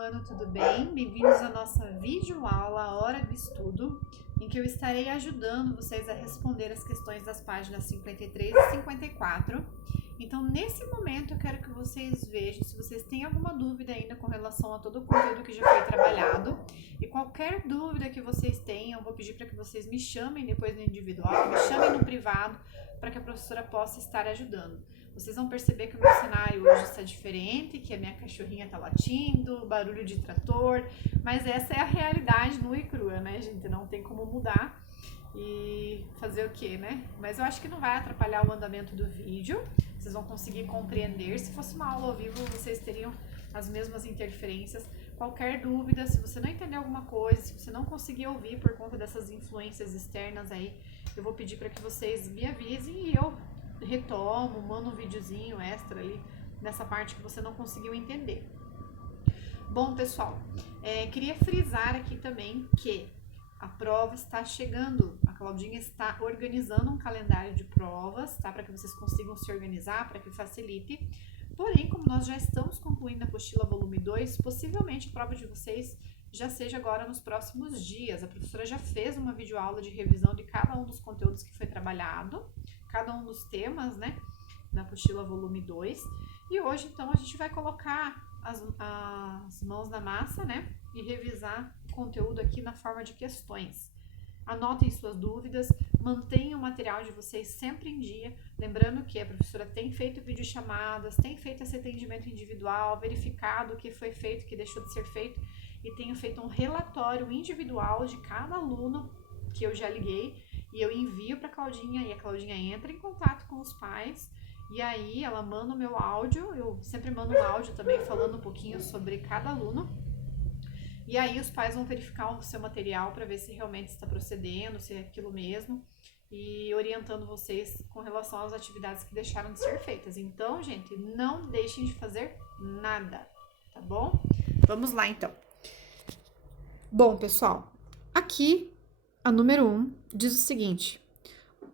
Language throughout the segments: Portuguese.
ano, tudo bem? Bem-vindos à nossa videoaula Hora do Estudo, em que eu estarei ajudando vocês a responder as questões das páginas 53 e 54. Então, nesse momento, eu quero que vocês vejam se vocês têm alguma dúvida ainda com relação a todo o conteúdo que já foi trabalhado. E qualquer dúvida que vocês tenham, eu vou pedir para que vocês me chamem depois no individual, me chamem no privado, para que a professora possa estar ajudando. Vocês vão perceber que o meu cenário hoje está diferente, que a minha cachorrinha está latindo, barulho de trator, mas essa é a realidade nua e crua, né, gente? Não tem como mudar e fazer o quê, né? Mas eu acho que não vai atrapalhar o andamento do vídeo, vocês vão conseguir compreender. Se fosse uma aula ao vivo, vocês teriam as mesmas interferências. Qualquer dúvida, se você não entender alguma coisa, se você não conseguir ouvir por conta dessas influências externas aí, eu vou pedir para que vocês me avisem e eu retomo, mando um videozinho extra ali nessa parte que você não conseguiu entender. Bom, pessoal, queria frisar aqui também que a prova está chegando. A Claudinha está organizando um calendário de provas, tá? Para que vocês consigam se organizar, para que facilite. Porém, como nós já estamos concluindo a apostila volume 2, possivelmente a prova de vocês já seja agora nos próximos dias. A professora já fez uma videoaula de revisão de cada um dos conteúdos que foi trabalhado, cada um dos temas, né, da apostila volume 2. E hoje, então, a gente vai colocar as mãos na massa, né, e revisar o conteúdo aqui na forma de questões. Anotem suas dúvidas, mantenham o material de vocês sempre em dia, lembrando que a professora tem feito videochamadas, tem feito esse atendimento individual, verificado o que foi feito, o que deixou de ser feito, e tenho feito um relatório individual de cada aluno que eu já liguei, e eu envio para a Claudinha, e a Claudinha entra em contato com os pais, e aí ela manda o meu áudio, eu sempre mando um áudio também falando um pouquinho sobre cada aluno, e aí os pais vão verificar o seu material para ver se realmente está procedendo, se é aquilo mesmo, e orientando vocês com relação às atividades que deixaram de ser feitas. Então, gente, não deixem de fazer nada, tá bom? Vamos lá, então. Bom, pessoal, aqui a número 1 diz o seguinte: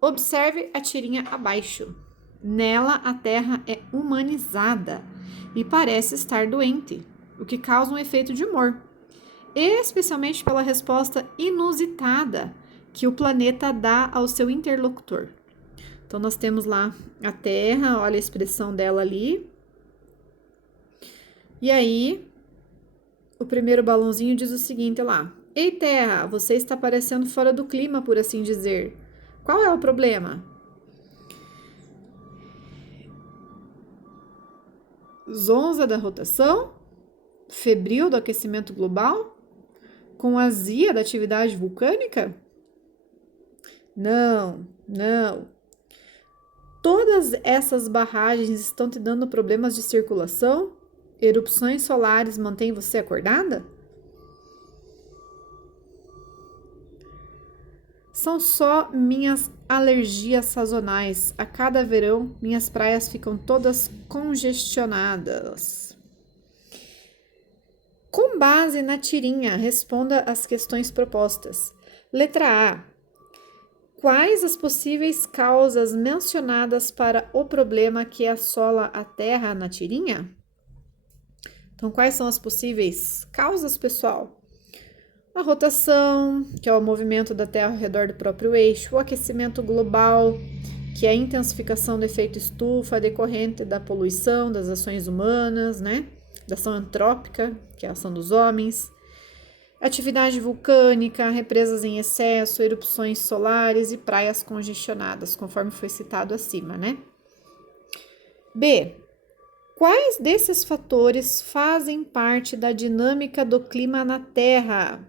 observe a tirinha abaixo. Nela, a Terra é humanizada e parece estar doente, o que causa um efeito de humor, especialmente pela resposta inusitada que o planeta dá ao seu interlocutor. Então, nós temos lá a Terra, olha a expressão dela ali. E aí, o primeiro balãozinho diz o seguinte lá: ei, Terra, você está parecendo fora do clima, por assim dizer. Qual é o problema? Zonza da rotação? Febril do aquecimento global? Com azia da atividade vulcânica? Não. Todas essas barragens estão te dando problemas de circulação? Erupções solares mantêm você acordada? São só minhas alergias sazonais. A cada verão, minhas praias ficam todas congestionadas. Com base na tirinha, responda as questões propostas. Letra A. Quais as possíveis causas mencionadas para o problema que assola a Terra na tirinha? Então, quais são as possíveis causas, pessoal? A rotação, que é o movimento da Terra ao redor do próprio eixo, o aquecimento global, que é a intensificação do efeito estufa decorrente da poluição, das ações humanas, né? Da ação antrópica, que é a ação dos homens, atividade vulcânica, represas em excesso, erupções solares e praias congestionadas, conforme foi citado acima, né? B. Quais desses fatores fazem parte da dinâmica do clima na Terra?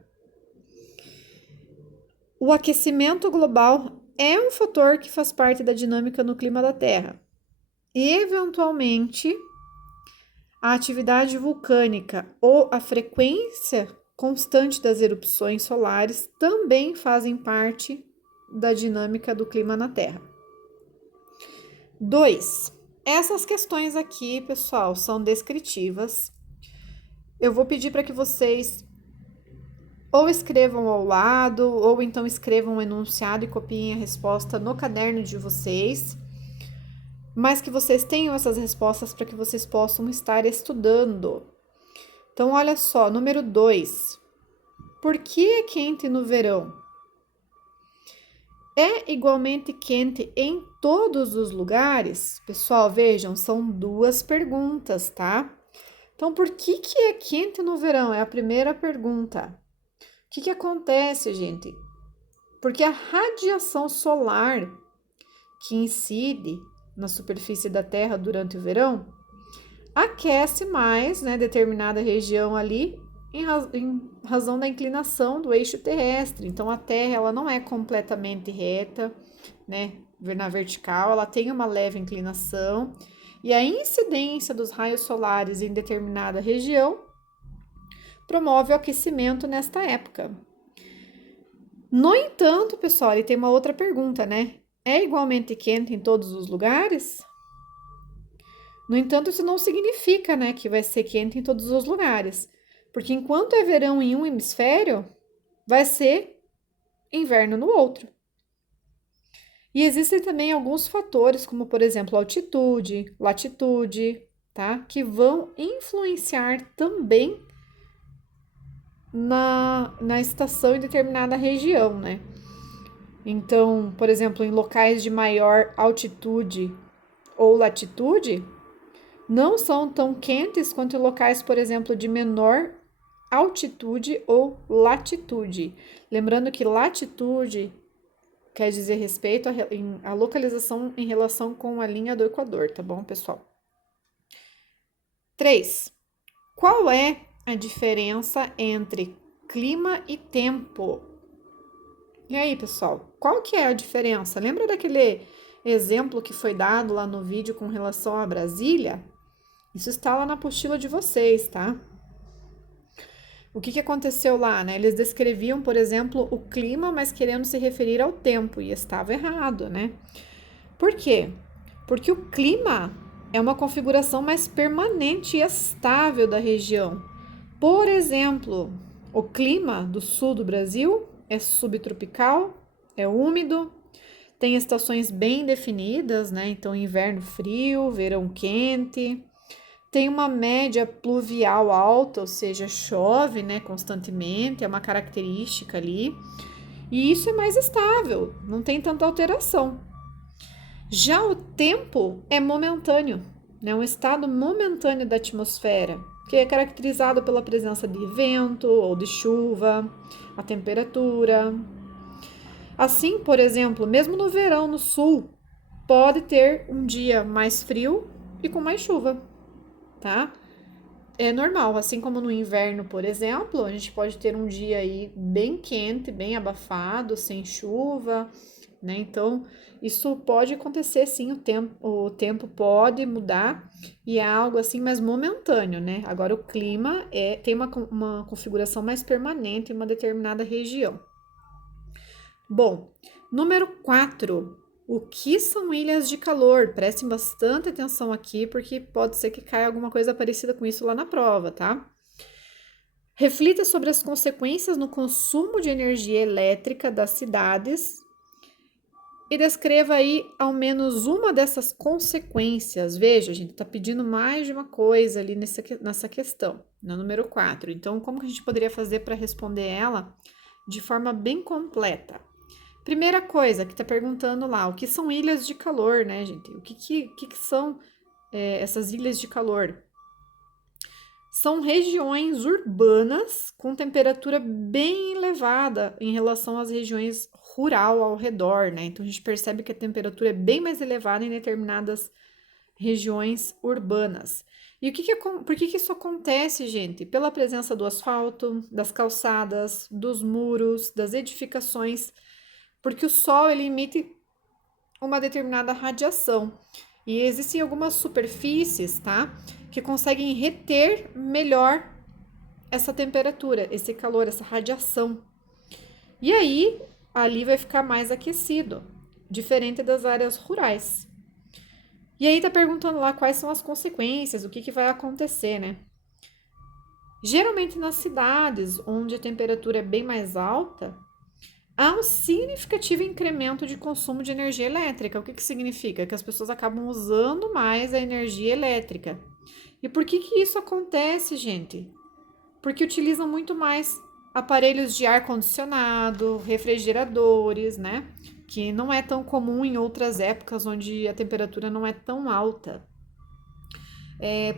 O aquecimento global é um fator que faz parte da dinâmica no clima da Terra. Eventualmente, a atividade vulcânica ou a frequência constante das erupções solares também fazem parte da dinâmica do clima na Terra. 2. Essas questões aqui, pessoal, são descritivas. Eu vou pedir para que vocês ou escrevam ao lado, ou então escrevam um enunciado e copiem a resposta no caderno de vocês, mas que vocês tenham essas respostas para que vocês possam estar estudando. Então, olha só, número 2. Por que é quente no verão? É igualmente quente em todos os lugares? Pessoal, vejam, são duas perguntas, tá? Então, por que é quente no verão? É a primeira pergunta. O que acontece, gente? Porque a radiação solar que incide na superfície da Terra durante o verão aquece mais, né, determinada região ali em razão da inclinação do eixo terrestre. Então a Terra ela não é completamente reta, né, na vertical, ela tem uma leve inclinação e a incidência dos raios solares em determinada região promove o aquecimento nesta época. No entanto, pessoal, ele tem uma outra pergunta, né? É igualmente quente em todos os lugares? No entanto, isso não significa, né, que vai ser quente em todos os lugares. Porque enquanto é verão em um hemisfério, vai ser inverno no outro. E existem também alguns fatores, como por exemplo, altitude, latitude, tá? Que vão influenciar também na estação em determinada região, né? Então, por exemplo, em locais de maior altitude ou latitude, não são tão quentes quanto em locais, por exemplo, de menor altitude ou latitude. Lembrando que latitude quer dizer respeito à localização em relação com a linha do Equador, tá bom, pessoal? 3. Qual é a diferença entre clima e tempo? E aí, pessoal, qual que é a diferença? Lembra daquele exemplo que foi dado lá no vídeo com relação a Brasília? Isso está lá na apostila de vocês, tá? O que aconteceu lá, né? Eles descreviam, por exemplo, o clima, mas querendo se referir ao tempo, e estava errado, né? Por quê? Porque o clima é uma configuração mais permanente e estável da região. Por exemplo, o clima do sul do Brasil é subtropical, é úmido, tem estações bem definidas, né? Então, inverno frio, verão quente. Tem uma média pluvial alta, ou seja, chove, né, constantemente, é uma característica ali. E isso é mais estável, não tem tanta alteração. Já o tempo é momentâneo, né, um estado momentâneo da atmosfera, que é caracterizado pela presença de vento ou de chuva, a temperatura. Assim, por exemplo, mesmo no verão no sul, pode ter um dia mais frio e com mais chuva, tá? É normal, assim como no inverno, por exemplo, a gente pode ter um dia aí bem quente, bem abafado, sem chuva, né? Então, isso pode acontecer sim, o tempo pode mudar e é algo assim mais momentâneo, né? Agora, o clima tem uma configuração mais permanente em uma determinada região. Bom, número 4. O que são ilhas de calor? Prestem bastante atenção aqui, porque pode ser que caia alguma coisa parecida com isso lá na prova, tá? Reflita sobre as consequências no consumo de energia elétrica das cidades e descreva aí ao menos uma dessas consequências. Veja, a gente está pedindo mais de uma coisa ali nessa questão, no número 4. Então, como que a gente poderia fazer para responder ela de forma bem completa? Primeira coisa que tá perguntando lá, o que são ilhas de calor, né, gente? O que são essas ilhas de calor? São regiões urbanas com temperatura bem elevada em relação às regiões rural ao redor, né? Então a gente percebe que a temperatura é bem mais elevada em determinadas regiões urbanas. E por que isso acontece, gente? Pela presença do asfalto, das calçadas, dos muros, das edificações, porque o Sol ele emite uma determinada radiação e existem algumas superfícies, tá, que conseguem reter melhor essa temperatura, esse calor, essa radiação. E aí ali vai ficar mais aquecido, diferente das áreas rurais. E aí tá perguntando lá quais são as consequências, o que vai acontecer, né? Geralmente nas cidades onde a temperatura é bem mais alta, há um significativo incremento de consumo de energia elétrica. O que significa? Que as pessoas acabam usando mais a energia elétrica. E por que isso acontece, gente? porque utilizam muito mais aparelhos de ar-condicionado, refrigeradores, né? Que não é tão comum em outras épocas onde a temperatura não é tão alta.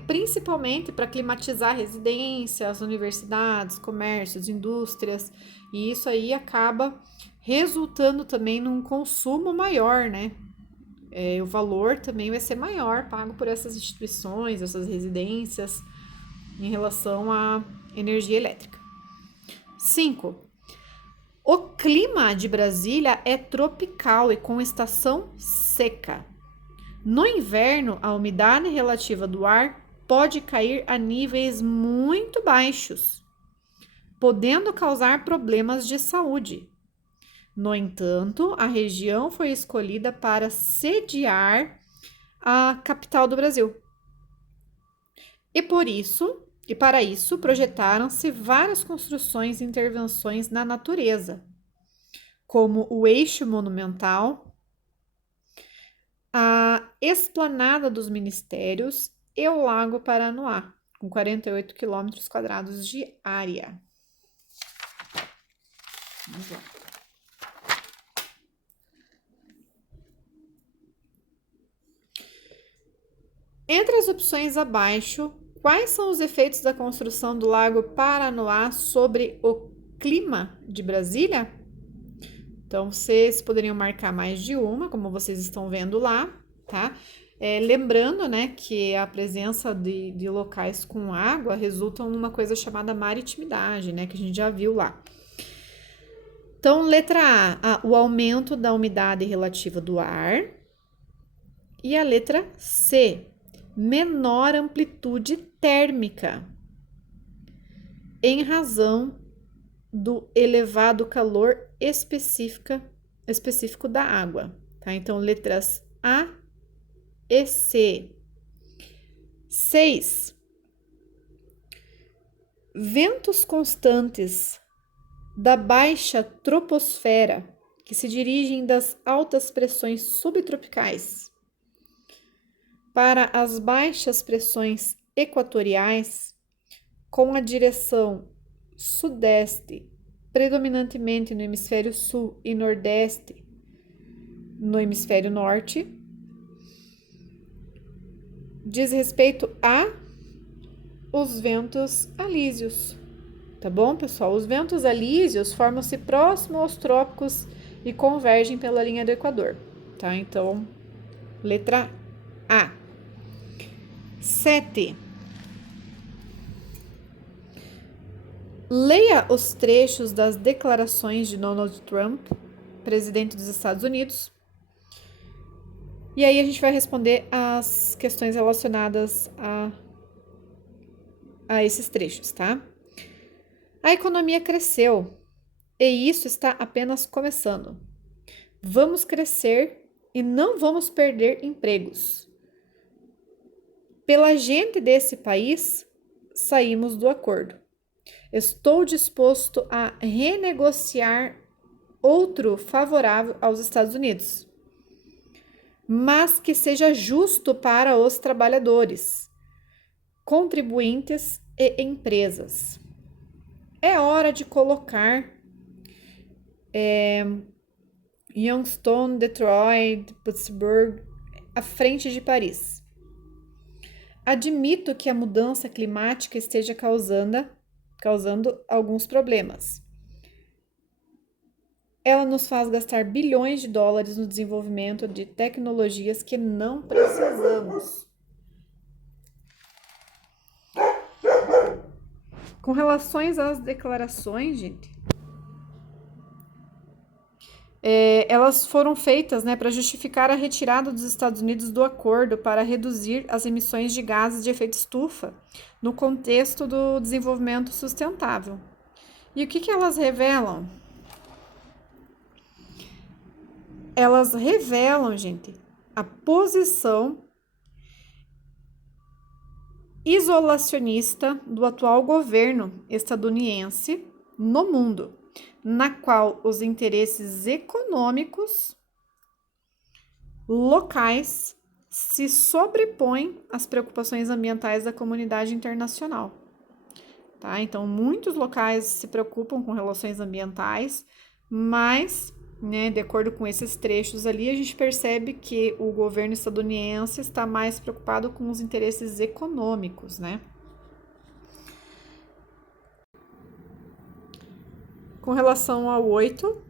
Principalmente para climatizar residências, universidades, comércios, indústrias, e isso aí acaba resultando também num consumo maior, né? O valor também vai ser maior pago por essas instituições, essas residências, em relação à energia elétrica. 5. O clima de Brasília é tropical e com estação seca. No inverno, a umidade relativa do ar pode cair a níveis muito baixos, podendo causar problemas de saúde. No entanto, a região foi escolhida para sediar a capital do Brasil. E para isso, projetaram-se várias construções e intervenções na natureza, como o eixo monumental, a Esplanada dos Ministérios e o Lago Paranoá, com 48 quilômetros quadrados de área. Vamos lá. Entre as opções abaixo, quais são os efeitos da construção do Lago Paranoá sobre o clima de Brasília? Então, vocês poderiam marcar mais de uma, como vocês estão vendo lá, tá? Lembrando, né, que a presença de locais com água resulta numa coisa chamada maritimidade, né, que a gente já viu lá. Então, letra A, o aumento da umidade relativa do ar. E a letra C, menor amplitude térmica, em razão do elevado calor específico da água, tá? Então, letras A e C. 6. Ventos constantes da baixa troposfera, que se dirigem das altas pressões subtropicais para as baixas pressões equatoriais, com a direção sudeste, predominantemente no hemisfério sul e nordeste, no hemisfério norte, diz respeito a os ventos alísios, tá bom, pessoal? Os ventos alísios formam-se próximo aos trópicos e convergem pela linha do Equador, tá? Então, letra A. 7. Leia os trechos das declarações de Donald Trump, presidente dos Estados Unidos. E aí a gente vai responder as questões relacionadas a esses trechos, tá? A economia cresceu e isso está apenas começando. Vamos crescer e não vamos perder empregos. Pela gente desse país, saímos do acordo. Estou disposto a renegociar outro favorável aos Estados Unidos, mas que seja justo para os trabalhadores, contribuintes e empresas. É hora de colocar Youngstown, Detroit, Pittsburgh à frente de Paris. Admito que a mudança climática esteja causando alguns problemas. Ela nos faz gastar bilhões de dólares no desenvolvimento de tecnologias que não precisamos. Com relações às declarações, gente, elas foram feitas, né, para justificar a retirada dos Estados Unidos do acordo para reduzir as emissões de gases de efeito estufa no contexto do desenvolvimento sustentável. E o que elas revelam? Elas revelam, gente, a posição isolacionista do atual governo estadunidense no mundo, na qual os interesses econômicos locais se sobrepõem às preocupações ambientais da comunidade internacional. tá? Então, muitos locais se preocupam com relações ambientais, mas, né, de acordo com esses trechos ali, a gente percebe que o governo estadunidense está mais preocupado com os interesses econômicos, né? Com relação ao 8,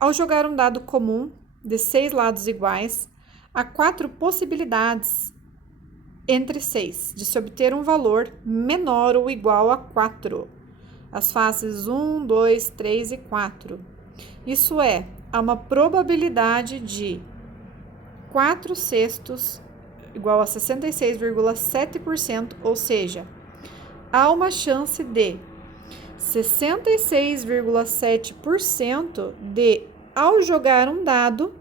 ao jogar um dado comum de 6 lados iguais, há 4 possibilidades entre 6 de se obter um valor menor ou igual a 4. As faces 1, 2, 3 e 4. Isso é, há uma probabilidade de 4 sextos igual a 66,7%, ou seja, há uma chance de 66,7% de, ao jogar um dado,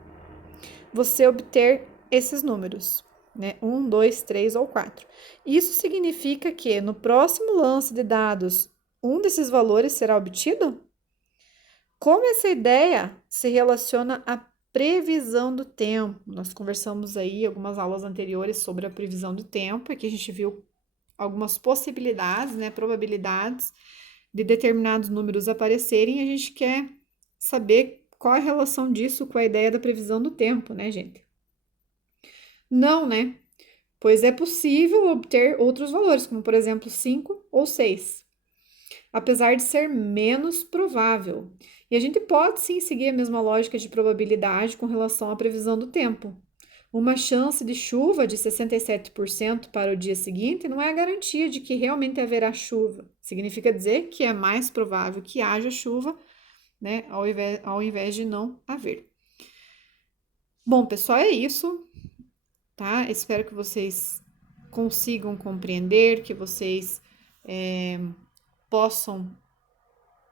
você obter esses números, né? 1, 2, 3 ou 4. Isso significa que no próximo lance de dados, um desses valores será obtido? Como essa ideia se relaciona à previsão do tempo? Nós conversamos aí algumas aulas anteriores sobre a previsão do tempo, aqui a gente viu algumas possibilidades, né, probabilidades de determinados números aparecerem, e a gente quer saber qual é a relação disso com a ideia da previsão do tempo, né, gente? Não, né? Pois é possível obter outros valores, como por exemplo 5 ou 6, apesar de ser menos provável. E a gente pode sim seguir a mesma lógica de probabilidade com relação à previsão do tempo. Uma chance de chuva de 67% para o dia seguinte não é a garantia de que realmente haverá chuva. Significa dizer que é mais provável que haja chuva, né, ao invés de não haver. Bom, pessoal, é isso, tá? Espero que vocês consigam compreender, que vocês possam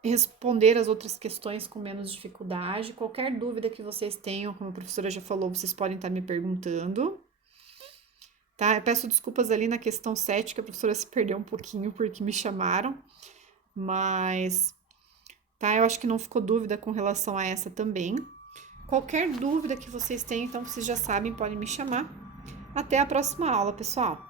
responder as outras questões com menos dificuldade. Qualquer dúvida que vocês tenham, como a professora já falou, vocês podem estar me perguntando. Tá? Eu peço desculpas ali na questão 7, que a professora se perdeu um pouquinho porque me chamaram, mas tá, eu acho que não ficou dúvida com relação a essa também. Qualquer dúvida que vocês tenham, então vocês já sabem, podem me chamar. Até a próxima aula, pessoal!